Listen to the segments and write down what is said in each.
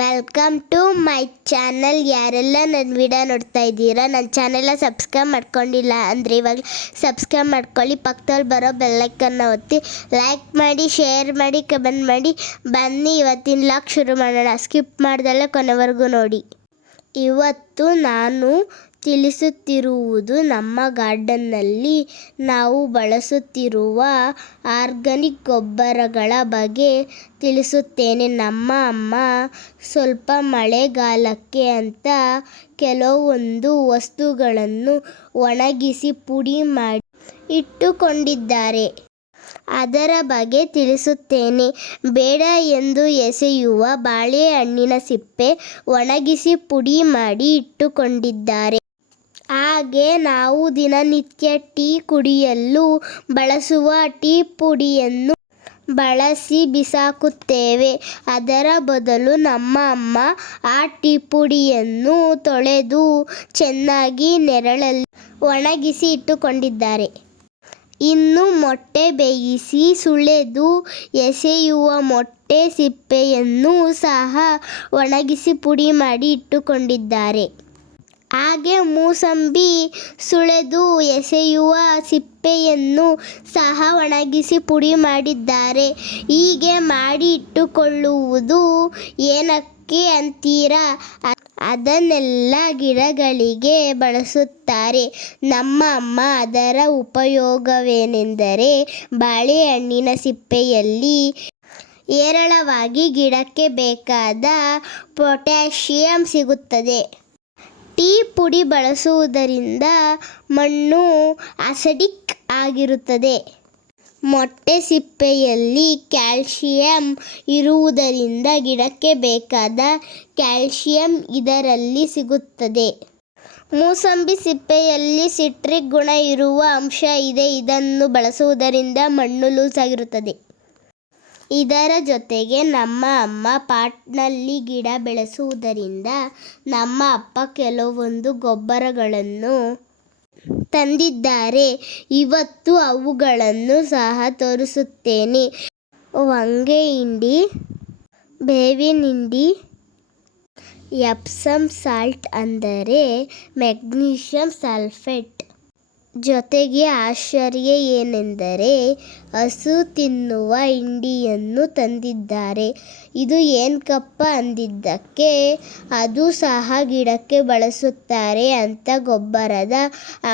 Welcome to my channel ಯಾರೆಲ್ಲ ನನ್ನ video ನೋಡ್ತಾ ಇದ್ದೀರಾ ನನ್ನ ಚಾನೆಲ್ಲ ಸಬ್ಸ್ಕ್ರೈಬ್ ಮಾಡ್ಕೊಂಡಿಲ್ಲ ಅಂದರೆ ಇವಾಗ ಸಬ್ಸ್ಕ್ರೈಬ್ ಮಾಡ್ಕೊಳ್ಳಿ. ಪಕ್ಕದಲ್ಲಿ ಬರೋ ಬೆಲ್ಲೈಕನ್ನ ಒತ್ತಿ ಲೈಕ್ ಮಾಡಿ ಶೇರ್ ಮಾಡಿ ಕಮೆಂಟ್ ಮಾಡಿ. ಬನ್ನಿ, ಇವತ್ತಿನ ಲಾಕ್ ಶುರು ಮಾಡೋಣ. ಸ್ಕಿಪ್ ಮಾಡ್ದಲ್ಲೇ ಕೊನೆವರೆಗೂ ನೋಡಿ. ಇವತ್ತು ನಾನು ತಿಳಿಸುತ್ತಿರುವುದು ನಮ್ಮ ಗಾರ್ಡನ್ನಲ್ಲಿ. ನಾವು ಬಳಸುತ್ತಿರುವ ಆರ್ಗಾನಿಕ್ ಗೊಬ್ಬರಗಳ ಬಗ್ಗೆ ತಿಳಿಸುತ್ತೇನೆ. ನಮ್ಮ ಅಮ್ಮ ಸ್ವಲ್ಪ ಮಳೆಗಾಲಕ್ಕೆ ಅಂತ ಕೆಲವೊಂದು ವಸ್ತುಗಳನ್ನು ಒಣಗಿಸಿ ಪುಡಿ ಮಾಡಿ ಇಟ್ಟುಕೊಂಡಿದ್ದಾರೆ. ಅದರ ಬಗ್ಗೆ ತಿಳಿಸುತ್ತೇನೆ. ಬೇಡ ಎಂದು ಎಸೆಯುವ ಬಾಳೆಹಣ್ಣಿನ ಸಿಪ್ಪೆ ಒಣಗಿಸಿ ಪುಡಿ ಮಾಡಿ ಇಟ್ಟುಕೊಂಡಿದ್ದಾರೆ. ಹಾಗೆ ನಾವು ದಿನನಿತ್ಯ ಟೀ ಕುಡಿಯಲು ಬಳಸುವ ಟೀ ಪುಡಿಯನ್ನು ಬಳಸಿ ಬಿಸಾಕುತ್ತೇವೆ. ಅದರ ಬದಲು ನಮ್ಮ ಅಮ್ಮ ಆ ಟೀ ಪುಡಿಯನ್ನು ತೊಳೆದು ಚೆನ್ನಾಗಿ ನೆರಳಲ್ಲಿ ಒಣಗಿಸಿ ಇಟ್ಟುಕೊಂಡಿದ್ದಾರೆ. ಇನ್ನು ಮೊಟ್ಟೆ ಬೇಯಿಸಿ ಸುಳೆದು ಎಸೆಯುವ ಮೊಟ್ಟೆ ಸಿಪ್ಪೆಯನ್ನು ಸಹ ಒಣಗಿಸಿ ಪುಡಿ ಮಾಡಿ ಇಟ್ಟುಕೊಂಡಿದ್ದಾರೆ. ಹಾಗೆ ಮೂಸಂಬಿ ಸುಳೆದು ಎಸೆಯುವ ಸಿಪ್ಪೆಯನ್ನು ಸಹ ಒಣಗಿಸಿ ಪುಡಿ ಮಾಡಿದ್ದಾರೆ. ಹೀಗೆ ಮಾಡಿ ಇಟ್ಟುಕೊಳ್ಳುವುದು ಏನಕ್ಕೆ ಅಂತೀರಾ? ಅದನ್ನೆಲ್ಲ ಗಿಡಗಳಿಗೆ ಬಳಸುತ್ತಾರೆ. ನಮ್ಮ ಅಮ್ಮ ಅದರ ಉಪಯೋಗವೇನೆಂದರೆ ಬಾಳೆಹಣ್ಣಿನ ಸಿಪ್ಪೆಯಲ್ಲಿ ಹೇರಳವಾಗಿ ಗಿಡಕ್ಕೆ ಬೇಕಾದ ಪೊಟ್ಯಾಷಿಯಂ ಸಿಗುತ್ತದೆ. ಟೀ ಪುಡಿ ಬಳಸುವುದರಿಂದ ಮಣ್ಣು ಅಸಿಡಿಕ್ ಆಗಿರುತ್ತದೆ. ಮೊಟ್ಟೆ ಸಿಪ್ಪೆಯಲ್ಲಿ ಕ್ಯಾಲ್ಸಿಯಂ ಇರುವುದರಿಂದ ಗಿಡಕ್ಕೆ ಬೇಕಾದ ಕ್ಯಾಲ್ಸಿಯಂ ಇದರಲ್ಲಿ ಸಿಗುತ್ತದೆ. ಮೂಸಂಬಿ ಸಿಪ್ಪೆಯಲ್ಲಿ ಸಿಟ್ರಿಕ್ ಗುಣ ಇರುವ ಅಂಶ ಇದೆ. ಇದನ್ನು ಬಳಸುವುದರಿಂದ ಮಣ್ಣು ಲೂಸ್ ಆಗಿರುತ್ತದೆ ಇದರ ಜೊತೆಗೆ ನಮ್ಮ ಅಮ್ಮ ಪಾಟ್ನಲ್ಲಿ ಗಿಡ ಬೆಳೆಸುವುದರಿಂದ ನಮ್ಮ ಅಪ್ಪ ಕೆಲವೊಂದು ಗೊಬ್ಬರಗಳನ್ನು ತಂದಿದ್ದಾರೆ. ಇವತ್ತು ಅವುಗಳನ್ನು ಸಹ ತೋರಿಸುತ್ತೇನೆ. ವಂಗೆ ಹಿಂಡಿ ಬೇವಿನ ಹಿಂಡಿ ಎಪ್ಸಮ್ ಸಾಲ್ಟ್ ಅಂದರೆ ಮೆಗ್ನೀಷಿಯಂ ಸಲ್ಫೇಟ್. ಜೊತೆಗೆ ಆಶ್ಚರ್ಯ ಏನೆಂದರೆ ಹಸು ತಿನ್ನುವ ಹಿಂಡಿಯನ್ನು ತಂದಿದ್ದಾರೆ. ಇದು ಏನಕ್ಕಪ್ಪ ಅಂದಿದ್ದಕ್ಕೆ, ಅದು ಸಹ ಗಿಡಕ್ಕೆ ಬಳಸುತ್ತಾರೆ ಅಂತ ಗೊಬ್ಬರದ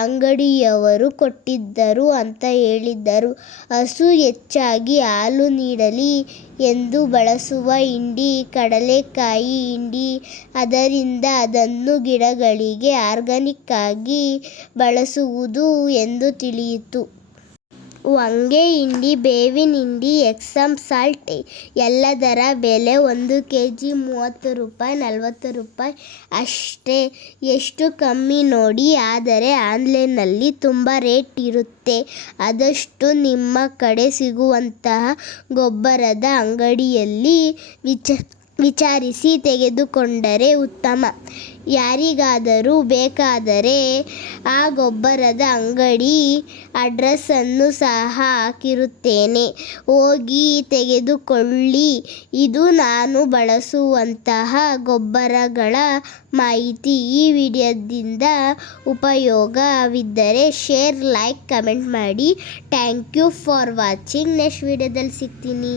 ಅಂಗಡಿಯವರು ಕೊಟ್ಟಿದ್ದರು ಅಂತ ಹೇಳಿದ್ದರು. ಹಸು ಹೆಚ್ಚಾಗಿ ಹಾಲು ನೀಡಲಿ ಎಂದು ಬಳಸುವ ಹಿಂಡಿ, ಕಡಲೆಕಾಯಿ ಹಿಂಡಿ. ಅದರಿಂದ ಅದನ್ನು ಗಿಡಗಳಿಗೆ ಆರ್ಗಾನಿಕ್ ಆಗಿ ಬಳಸುವುದು ಎಂದು ತಿಳಿಯಿತು. ವಂಗೆ ಹಿಂಡಿ, ಬೇವಿನ ಹಿಂಡಿ, ಎಕ್ಸಮ್ ಸಾಲ್ಟ್ ಎಲ್ಲದರ ಬೆಲೆ ಒಂದು ಕೆ ಜಿ ಮೂವತ್ತು ರೂಪಾಯಿ, ನಲವತ್ತು ರೂಪಾಯಿ ಅಷ್ಟೇ. ಎಷ್ಟು ಕಮ್ಮಿ ನೋಡಿ, ಆದರೆ ಆನ್ಲೈನ್ನಲ್ಲಿ ತುಂಬ ರೇಟ್ ಇರುತ್ತೆ. ಆದಷ್ಟು ನಿಮ್ಮ ಕಡೆ ಸಿಗುವಂತಹ ಗೊಬ್ಬರದ ಅಂಗಡಿಯಲ್ಲಿ ವಿಚ ವಿಚಾರಿಸಿ ತೆಗೆದುಕೊಂಡರೆ ಉತ್ತಮ. ಯಾರಿಗಾದರೂ ಬೇಕಾದರೆ ಆ ಗೊಬ್ಬರದ ಅಂಗಡಿ ಅಡ್ರೆಸ್ಸನ್ನು ಸಹ ಹಾಕಿರುತ್ತೇನೆ. ಹೋಗಿ ತೆಗೆದುಕೊಳ್ಳಿ. ಇದು ನಾನು ಬಳಸುವಂತಹ ಗೊಬ್ಬರಗಳ ಮಾಹಿತಿ ಈ ವಿಡಿಯೋದಿಂದ ಉಪಯೋಗವಿದ್ದರೆ ಶೇರ್, ಲೈಕ್, ಕಮೆಂಟ್ ಮಾಡಿ. Thank you for watching. Next ವಿಡಿಯೋದಲ್ಲಿ ಸಿಗ್ತೀನಿ.